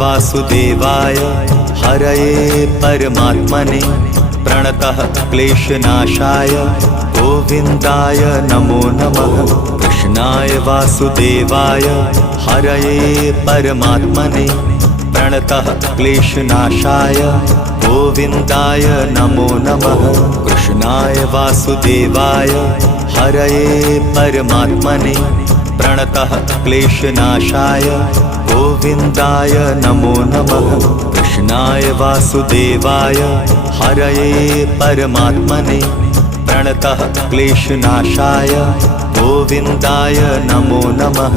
वासुदेवाय हरये परमात्मने प्रणतः क्लेशनाशाय गोविन्दाय नमो नमः। कृष्णाय वासुदेवाय हरये परमात्मने प्रणतः क्लेशनाशाय गोविन्दाय नमो नमः। कृष्णाय वासुदेवाय हरये परमात्मने प्रणतः क्लेशनाशाय गोविन्दाय नमो नमः। कृष्णाय वासुदेवाय हरये परमात्मने प्रणतः क्लेशनाशाय गोविन्दाय नमो नमः।